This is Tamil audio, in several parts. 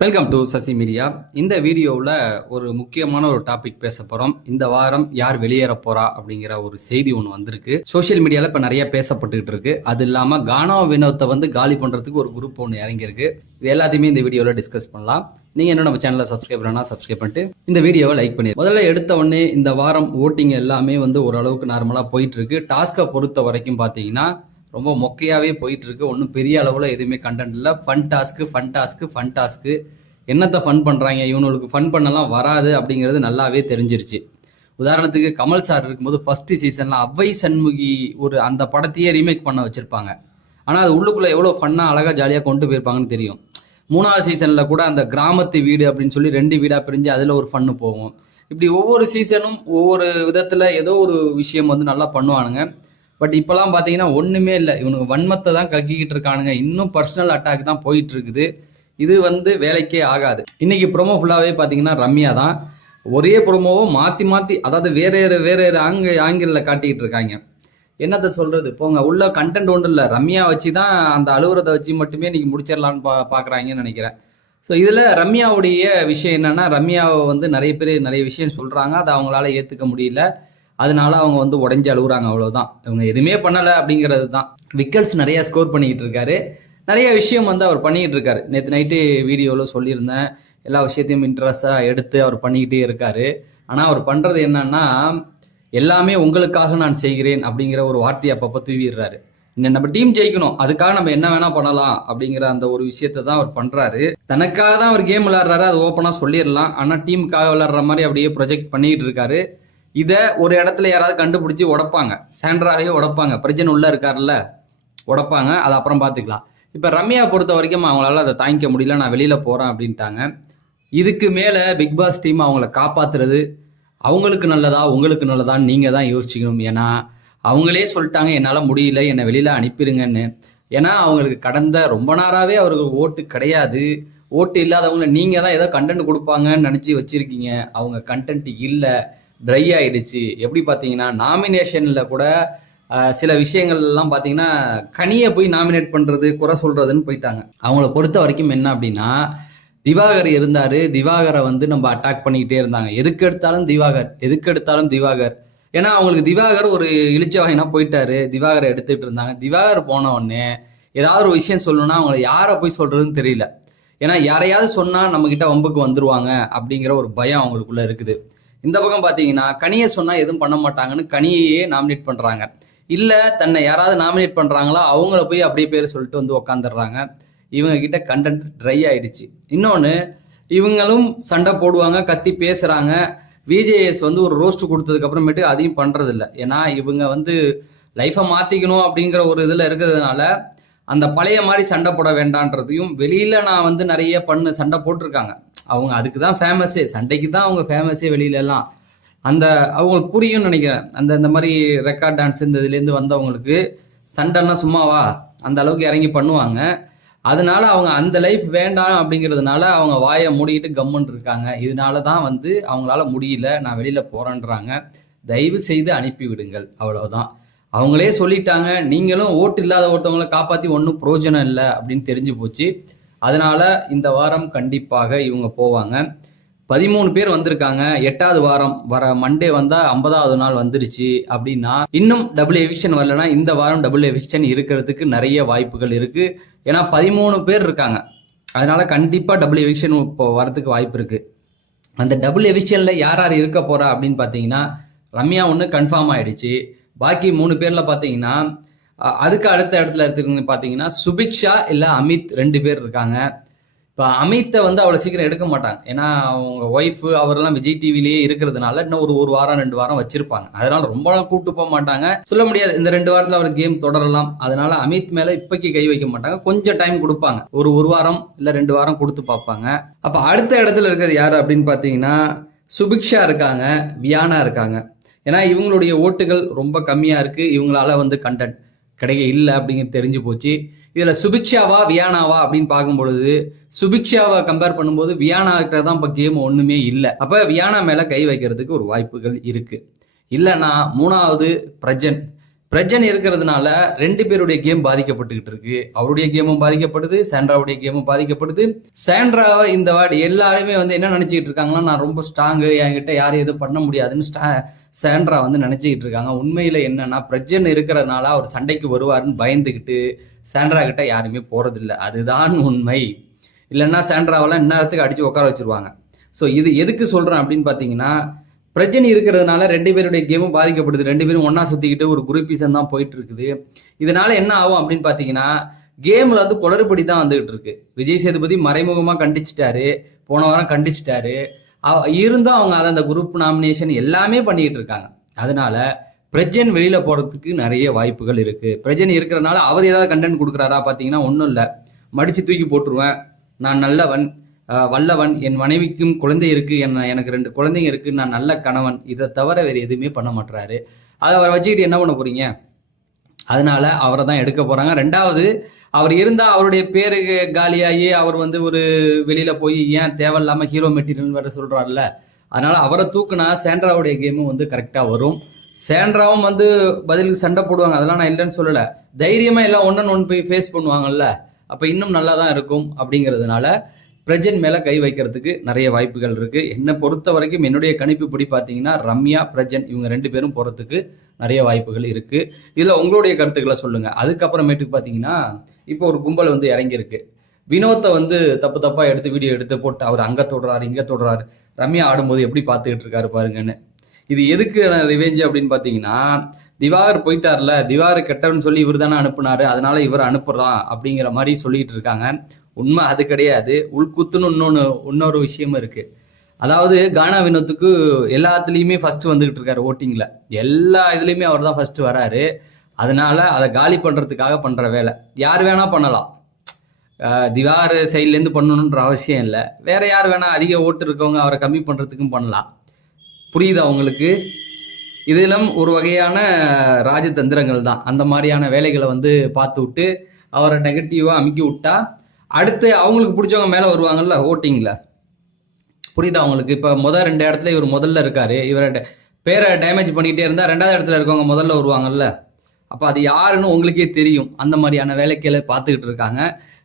Welcome to Sasi media. இந்த வீடியோவில் ஒரு முக்கியமான ஒரு டாபிக் பேச போகிறோம். இந்த வாரம் யார் வெளியேற போறா அப்படிங்கிற ஒரு செய்தி ஒன்று வந்திருக்கு. சோஷியல் மீடியாவில் இப்போ நிறைய பேசப்பட்டுக்கிட்டு இருக்கு. அது இல்லாமல் கானா வினோத்தை வந்து காலி பண்ணுறதுக்கு ஒரு குரூப் ஒன்று இறங்கியிருக்கு. இது எல்லாத்தையுமே இந்த வீடியோவில் டிஸ்கஸ் பண்ணலாம். நீங்கள் இன்னும் நம்ம சேனலை சப்ஸ்கிரைப் பண்ணலாம், சப்ஸ்கிரைப் பண்ணிட்டு இந்த வீடியோவை லைக் பண்ணி முதல்ல எடுத்த உடனே இந்த வாரம் ஓட்டிங் எல்லாமே வந்து ஓரளவுக்கு நார்மலாக போயிட்டு இருக்கு. டாஸ்கை பொறுத்த வரைக்கும் பார்த்தீங்கன்னா ரொம்ப மொக்கையாகவே போயிட்டு இருக்கு. ஒன்றும் பெரிய அளவில் எதுவுமே கண்டென்ட் இல்லை. ஃபன் டாஸ்க்கு என்னத்தை ஃபன் பண்ணுறாங்க, இவனுக்கு ஃபன் பண்ணலாம் வராது அப்படிங்கிறது நல்லாவே தெரிஞ்சிருச்சு. உதாரணத்துக்கு கமல் சார் இருக்கும்போது ஃபஸ்ட்டு சீசனில் அவ்வை சண்முகி ஒரு அந்த படத்தையே ரீமேக் பண்ண வச்சுருப்பாங்க. ஆனால் அது உள்ளுக்குள்ளே எவ்வளோ ஃபன்னாக அழகாக ஜாலியாக கொண்டு போயிருப்பாங்கன்னு தெரியும். 3வது சீசனில் கூட அந்த கிராமத்து வீடு அப்படின்னு சொல்லி 2 வீடாக பிரிஞ்சு அதில் ஒரு ஃபன்னு போகும். இப்படி ஒவ்வொரு சீசனும் ஒவ்வொரு விதத்தில் ஏதோ ஒரு விஷயம் வந்து நல்லா பண்ணுவானுங்க. பட் இப்போலாம் பார்த்தீங்கன்னா ஒன்றுமே இல்லை. இவனுக்கு வன்மத்தை தான் கக்கிக்கிட்டு இருக்கானுங்க. இன்னும் பர்சனல் அட்டாக் தான் போயிட்டு இருக்குது. இது வந்து வேலைக்கே ஆகாது. இன்னைக்கு ப்ரோமோ ஃபுல்லாகவே பார்த்தீங்கன்னா ரம்யா தான். ஒரே ப்ரோமோவை மாற்றி அதாவது வேற ஆங்கிளில் காட்டிக்கிட்டு இருக்காங்க. என்னத்தை சொல்கிறது போங்க. உள்ள கண்டென்ட் ஒன்றும் இல்லை. ரம்யா வச்சு தான் அந்த அலுவலகத்தை வச்சு மட்டுமே இன்னைக்கு முடிச்சிடலான்னு பார்க்குறாங்கன்னு நினைக்கிறேன். ஸோ இதில் ரம்யாவுடைய விஷயம் என்னென்னா, ரம்யாவை வந்து நிறைய பேர் நிறைய விஷயம் சொல்கிறாங்க. அதை அவங்களால ஏற்றுக்க முடியல. அதனால அவங்க வந்து உடஞ்சி அழுகுறாங்க. அவ்வளோதான். இவங்க எதுவுமே பண்ணலை அப்படிங்கிறது தான். விக்கல்ஸ் நிறையா ஸ்கோர் பண்ணிக்கிட்டு இருக்காரு. நிறைய விஷயம் வந்து அவர் பண்ணிக்கிட்டு இருக்காரு. நேற்று நைட்டு வீடியோவில் சொல்லியிருந்தேன். எல்லா விஷயத்தையும் இன்ட்ரெஸ்டாக எடுத்து அவர் பண்ணிக்கிட்டே இருக்காரு. ஆனால் அவர் பண்ணுறது என்னன்னா, எல்லாமே உங்களுக்காக நான் செய்கிறேன் அப்படிங்கிற ஒரு வார்த்தையை அப்பப்போ தூவிடுறாரு. நம்ம டீம் ஜெயிக்கணும், அதுக்காக நம்ம என்ன வேணா பண்ணலாம் அப்படிங்கிற அந்த ஒரு விஷயத்தை தான் அவர் பண்றாரு. தனக்காக தான் அவர் கேம் விளையாடுறாரு, அது ஓப்பனா சொல்லிடலாம். ஆனால் டீமுக்காக விளையாடுற மாதிரி அப்படியே ப்ரொஜெக்ட் பண்ணிக்கிட்டு இருக்காரு. இதை ஒரு இடத்துல யாராவது கண்டுபிடிச்சி உடைப்பாங்க. சாண்ட்ராவே உடைப்பாங்க. பிரஜன் உள்ள இருக்காருல்ல, உடைப்பாங்க. அதை அப்புறம் பார்த்துக்கலாம். இப்போ ரம்யா பொறுத்த வரைக்கும் அவங்களால அதை தாங்கிக்க முடியல, நான் வெளியில் போகிறேன் அப்படின்ட்டாங்க. இதுக்கு மேலே பிக் பாஸ் டீம் அவங்கள காப்பாற்றுறது அவங்களுக்கு நல்லதா உங்களுக்கு நல்லதான்னு நீங்கள் தான் யோசிச்சுக்கணும். ஏன்னா அவங்களே சொல்லிட்டாங்க என்னால் முடியல, என்னை வெளியில் அனுப்பிடுங்கன்னு. ஏன்னா அவங்களுக்கு கடந்த ரொம்ப நாளாகவே அவருக்கு ஓட்டு கிடையாது. ஓட்டு இல்லாதவங்க நீங்கள் தான் ஏதோ கண்டென்ட் கொடுப்பாங்கன்னு நினச்சி வச்சுருக்கீங்க. அவங்க கண்டென்ட் இல்லை, ட்ரை ஆகிடுச்சு. எப்படி பார்த்தீங்கன்னா நாமினேஷனில் கூட சில விஷயங்கள்லாம் பார்த்தீங்கன்னா கனியை போய் நாமினேட் பண்ணுறது, குறை சொல்கிறதுன்னு போயிட்டாங்க. அவங்கள பொறுத்த வரைக்கும் என்ன அப்படின்னா, திவாகர் இருந்தார். திவாகரை வந்து நம்ம அட்டாக் பண்ணிக்கிட்டே இருந்தாங்க. எதுக்கு எடுத்தாலும் திவாகர். ஏன்னா அவங்களுக்கு திவாகர் ஒரு இழிச்ச வகைனா போயிட்டாரு. திவாகரை எடுத்துகிட்டு இருந்தாங்க. திவாகர் போன உடனே ஏதாவது ஒரு விஷயம் சொல்லணும்னா அவங்கள யாரை போய் சொல்கிறதுன்னு தெரியல. ஏன்னா யாரையாவது சொன்னால் நம்மக்கிட்ட வம்புக்கு வந்துருவாங்க அப்படிங்கிற ஒரு பயம் அவங்களுக்குள்ள இருக்குது. இந்த பக்கம் பார்த்தீங்கன்னா கனியை சொன்னால் எதுவும் பண்ண மாட்டாங்கன்னு கனியையே நாமினேட் பண்ணுறாங்க. இல்லை தன்னை யாராவது நாமினேட் பண்ணுறாங்களா அவங்கள போய் அப்படியே பேர் சொல்லிட்டு வந்து உக்காந்துடுறாங்க. இவங்க கிட்ட கண்டென்ட் ட்ரை ஆயிடுச்சு. இன்னொன்று, இவங்களும் சண்டை போடுவாங்க, கத்தி பேசுகிறாங்க. விஜேஎஸ் வந்து ஒரு ரோஸ்ட் கொடுத்ததுக்கு அப்புறமேட்டு அதையும் பண்ணுறதில்ல. ஏன்னா இவங்க வந்து லைஃப்பை மாற்றிக்கணும் அப்படிங்கிற ஒரு இதில் இருக்கிறதுனால அந்த பழைய மாதிரி சண்டை போட வேண்டான்றதையும், வெளியில் நான் வந்து நிறைய சண்டை போட்டிருக்காங்க. அவங்க அதுக்கு தான் ஃபேமஸே, சண்டைக்கு தான் அவங்க ஃபேமஸே வெளியிலலாம். அந்த அவங்களுக்கு புரியும்னு நினைக்கிறேன். இந்த மாதிரி ரெக்கார்ட் டான்ஸ் இந்த இதுலேருந்து வந்தவங்களுக்கு சண்டைன்னா சும்மாவா, அந்த அளவுக்கு இறங்கி பண்ணுவாங்க. அதனால அவங்க அந்த லைஃப் வேண்டாம் அப்படிங்கிறதுனால அவங்க வாயை மூடிக்கிட்டு கம்முன்னு இருக்காங்க. இதனால தான் வந்து அவங்களால முடியல, நான் வெளியில் போகிறேன்றாங்க. தயவு செய்து அனுப்பி விடுங்கள், அவ்வளவுதான். அவங்களே சொல்லிட்டாங்க. நீங்களும் ஓட்டு இல்லாத ஒருத்தவங்களை காப்பாற்றி ஒன்றும் பிரயோஜனம் இல்லை அப்படின்னு தெரிஞ்சு போச்சு. அதனால இந்த வாரம் கண்டிப்பாக இவங்க போவாங்க. 13 பேர் வந்திருக்காங்க. 8வது வாரம் வர மண்டே வந்தா 50வது நாள் வந்துருச்சு அப்படின்னா, இன்னும் டபுள் எவிக்ஷன் வரலன்னா இந்த வாரம் டபுள் எவிக்ஷன் இருக்கிறதுக்கு நிறைய வாய்ப்புகள் இருக்கு. ஏன்னா 13 பேர் இருக்காங்க. அதனால கண்டிப்பா டபுள் எவிக்ஷன் இப்போ வரதுக்கு வாய்ப்பு இருக்கு. அந்த டபுள் எவிக்ஷன்ல யார் யார் இருக்க போறா அப்படின்னு பார்த்தீங்கன்னா, ரம்யா ஒன்று கன்ஃபார்ம் ஆயிடுச்சு. பாக்கி 3 பேர்ல பார்த்தீங்கன்னா, அதுக்கு அடுத்த இடத்துல இருக்குன்னு பார்த்தீங்கன்னா சுபிக்ஷா இல்லை அமித் 2 பேர் இருக்காங்க. இப்போ அமித்தை வந்து அவ்வளோ சீக்கிரம் எடுக்க மாட்டாங்க. ஏன்னா அவங்க ஒய்ஃபு அவரெல்லாம் விஜய் டிவிலேயே இருக்கிறதுனால இன்னும் ஒரு வாரம் 2 வாரம் வச்சிருப்பாங்க. அதனால ரொம்ப கூட்டு போக மாட்டாங்க. சொல்ல முடியாது, இந்த 2 வாரத்தில் அவர் கேம் தொடரலாம். அதனால அமித் மேலே இப்போக்கி கை வைக்க மாட்டாங்க. கொஞ்சம் டைம் கொடுப்பாங்க. ஒரு வாரம் இல்லை 2 வாரம் கொடுத்து பார்ப்பாங்க. அப்போ அடுத்த இடத்துல இருக்கிறது யார் அப்படின்னு பார்த்தீங்கன்னா, சுபிக்ஷா இருக்காங்க, வியானா இருக்காங்க. ஏன்னா இவங்களுடைய ஓட்டுகள் ரொம்ப கம்மியாக இருக்குது. இவங்களால வந்து கண்டென்ட் கிடைக்க இல்லை அப்படிங்கிறது தெரிஞ்சு போச்சு. இதில் சுபிக்ஷாவா வியானாவா அப்படின்னு பார்க்கும் பொழுது, சுபிக்ஷாவை கம்பேர் பண்ணும்போது வியானா கிட்ட தான் இப்போ கேம் ஒன்றுமே இல்லை. அப்போ வியானா மேலே கை வைக்கிறதுக்கு ஒரு வாய்ப்புகள் இருக்குது. இல்லைன்னா 3வது பிரஜன். பிரஜன் இருக்கிறதுனால 2 பேருடைய கேம் பாதிக்கப்பட்டுக்கிட்டு இருக்கு. அவருடைய கேமும் பாதிக்கப்படுது, சாண்ட்ராவுடைய கேமும் பாதிக்கப்படுது. சாண்ட்ராவை இந்த வாட்டி எல்லாருமே வந்து என்ன நினைச்சிட்டு இருக்காங்கன்னா, நான் ரொம்ப ஸ்ட்ராங்கு, என்கிட்ட யாரும் எதுவும் பண்ண முடியாதுன்னு சாண்ட்ரா வந்து நினைச்சிக்கிட்டு இருக்காங்க. உண்மையில என்னன்னா, பிரஜன் இருக்கிறதுனால அவர் சண்டைக்கு வருவாருன்னு பயந்துக்கிட்டு சாண்ட்ரா கிட்ட யாருமே போறதில்லை. அதுதான் உண்மை. இல்லைன்னா சாண்ட்ராவெல்லாம் இந்நேரத்துக்கு அடிச்சு உட்கார வச்சிருவாங்க. ஸோ இது எதுக்கு சொல்றேன் அப்படின்னு பார்த்தீங்கன்னா, பிரச்சனை இருக்கிறதுனால 2 பேருடைய கேமும் பாதிக்கப்படுது. 2 பேரும் ஒன்னா சுத்திக்கிட்டு ஒரு குரூப்பிசம் தான் போயிட்டு இருக்குது. இதனால என்ன ஆகும் அப்படின்னு பார்த்தீங்கன்னா, கேம்ல வந்து குளறுபடி தான் வந்துகிட்டு இருக்கு. விஜய் சேதுபதி மறைமுகமா கண்டிச்சிட்டாரு, போன வாரம் கண்டிச்சிட்டாரு. இருந்தும் அவங்க அதை அந்த குரூப் நாமினேஷன் எல்லாமே பண்ணிட்டு இருக்காங்க. அதனால பிரஜன் வெளியில போறதுக்கு நிறைய வாய்ப்புகள் இருக்கு. பிரஜன் இருக்கிறதுனால அவர் ஏதாவது கண்டென்ட் கொடுக்குறாரா பார்த்தீங்கன்னா ஒன்றும் இல்லை. மடிச்சு தூக்கி போட்டுருவேன், நான் நல்லவன், வல்லவன், என் மனைவிக்கும் குழந்தை இருக்கு, எனக்கு 2 குழந்தைங்க இருக்கு, நான் நல்ல கணவன், இதை தவிர வேறு எதுவுமே பண்ண மாட்டாரு. அதை அவரை வச்சுக்கிட்டு என்ன பண்ண போறீங்க? அதனால அவரை தான் எடுக்க போறாங்க. 2வது, அவர் இருந்தா அவருடைய பேரு காலியாகி அவர் வந்து ஒரு வெளியில போய் ஏன் தேவையில்லாம ஹீரோ மெட்டீரியல் வேற சொல்றாருல்ல, அதனால அவரை தூக்குனா சாண்ட்ராவுடைய கேமும் வந்து கரெக்டா வரும். சாண்ட்ராவும் வந்து பதிலுக்கு சண்டை போடுவாங்க, அதெல்லாம் நான் இல்லைன்னு சொல்லல. தைரியமா எல்லாம் ஒன்னு போய் ஃபேஸ் பண்ணுவாங்கல்ல, அப்ப இன்னும் நல்லா தான் இருக்கும். அப்படிங்கிறதுனால பிரஜன் மேல கை வைக்கிறதுக்கு நிறைய வாய்ப்புகள் இருக்கு. என்னை பொறுத்த வரைக்கும் என்னுடைய கணிப்புப்படி பார்த்தீங்கன்னா, ரம்யா, பிரஜன் இவங்க 2 பேரும் போறதுக்கு நிறைய வாய்ப்புகள் இருக்கு. இதுல உங்களுடைய கருத்துக்களை சொல்லுங்க. அதுக்கப்புறமேட்டுக்கு பார்த்தீங்கன்னா, இப்போ ஒரு கும்பல் வந்து இறங்கியிருக்கு. வினோத்தை வந்து தப்பு தப்பா எடுத்து வீடியோ எடுத்து போட்டு அவர் அங்க தொடுறாரு, இங்க தொடுறாரு, ரம்யா ஆடும்போது எப்படி பார்த்துக்கிட்டு இருக்காரு பாருங்கன்னு. இது எதுக்கு ரிவெஞ்ச் அப்படின்னு பார்த்தீங்கன்னா, திவாகர் போயிட்டார்ல, திவாகர் கெட்டவன்னு சொல்லி இவர் தானே அனுப்புனாரு, அதனால இவர் அனுப்புறான் அப்படிங்கிற மாதிரி சொல்லிட்டு இருக்காங்க. உண்மை அது கிடையாது. உள்குத்துன்னு இன்னொரு விஷயமும் இருக்கு. அதாவது கானா வினோத்துக்கு எல்லாத்துலேயுமே ஃபர்ஸ்ட் வந்துகிட்டு இருக்காரு ஓட்டிங்ல. எல்லா இதுலேயுமே அவர் தான் ஃபர்ஸ்ட் வராரு. அதனால அதை காலி பண்றதுக்காக பண்ற வேலை. யார் வேணா பண்ணலாம். திவார் சைட்லேருந்து பண்ணணுன்ற அவசியம் இல்லை. வேற யார் வேணா அதிக ஓட்டு இருக்கவங்க அவரை கம்மி பண்றதுக்கும் பண்ணலாம். புரியுதா உங்களுக்கு? இதெல்லாம் ஒரு வகையான ராஜதந்திரங்கள் தான். அந்த மாதிரியான வேலைகளை வந்து பார்த்து விட்டு அவரை நெகட்டிவா அமுக்கி விட்டா அடுத்து அவங்களுக்கு பிடிச்சவங்க மேல வருவாங்கல்ல ஓட்டிங்ல. புரியுதா அவங்களுக்கு? இப்ப முதல் 2 இடத்துல இவர் முதல்ல இருக்காரு, இவரை பேரை டேமேஜ் பண்ணிக்கிட்டே இருந்தா 2வது இடத்துல இருக்கவங்க முதல்ல வருவாங்கல்ல. அப்ப அது யாருன்னு உங்களுக்கே தெரியும். அந்த மாதிரியான வேலைகளை பார்த்துக்கிட்டு இருக்காங்க.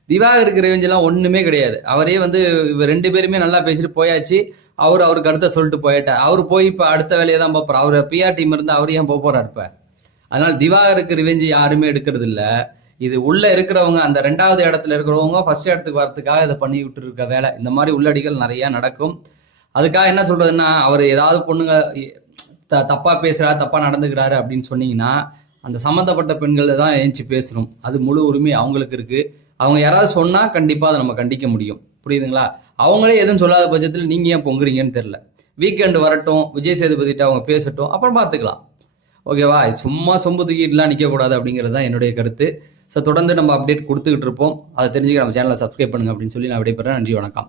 திவாகருக்கு ரிவெஞ்செல்லாம் ஒண்ணுமே கிடையாது. அவரே வந்து இவர் 2 பேருமே நல்லா பேசிட்டு போயாச்சு. அவர் கருத்தை சொல்லிட்டு போயிட்டார். அவர் போய் இப்ப அடுத்த வேலையை தான் பார்ப்பார். அவர் பிஆர் டீம் இருந்து அவர் ஏன் போறாரு இப்ப? அதனால திவாகருக்கு ரிவெஞ்சு யாருமே எடுக்கிறது இல்ல. இது உள்ள இருக்கிறவங்க, அந்த 2வது இடத்துல இருக்கிறவங்க ஃபர்ஸ்ட் இடத்துக்கு வரதுக்காக இதை பண்ணி விட்டு இருக்க வேலை. இந்த மாதிரி உள்ளடிகள் நிறைய நடக்கும். அதுக்காக என்ன சொல்றதுன்னா, அவர் ஏதாவது பொண்ணுங்க தப்பா பேசுறா, தப்பா நடந்துக்கிறாரு அப்படின்னு சொன்னீங்கன்னா, அந்த சம்மந்தப்பட்ட பெண்களை தான் ஏஞ்சி பேசணும். அது முழு உரிமை அவங்களுக்கு இருக்கு. அவங்க யாராவது சொன்னா கண்டிப்பா அதை நம்ம கண்டிக்க முடியும். புரியுதுங்களா? அவங்களே எதுவும் சொல்லாத பட்சத்தில் நீங்க ஏன் பொங்குறீங்கன்னு தெரியல. வீக்கெண்டு வரட்டும், விஜய் சேதுபதிட்ட அவங்க பேசட்டும், அப்புறம் பார்த்துக்கலாம். ஓகேவா? சும்மா சொம்பு தூக்கிட்டுலாம் நிற்கக்கூடாது அப்படிங்கிறது தான் என்னுடைய கருத்து. ஸோ தொடர்ந்து நம்ம அப்டேட் கொடுத்துக்கிட்டு இருப்போம். அதை தெரிஞ்சுக்க நம்ம சேனலை சப்ஸ்கிரைப் பண்ணுங்க அப்படின்னு சொல்லி நான் விடைபெறேன். நன்றி, வணக்கம்.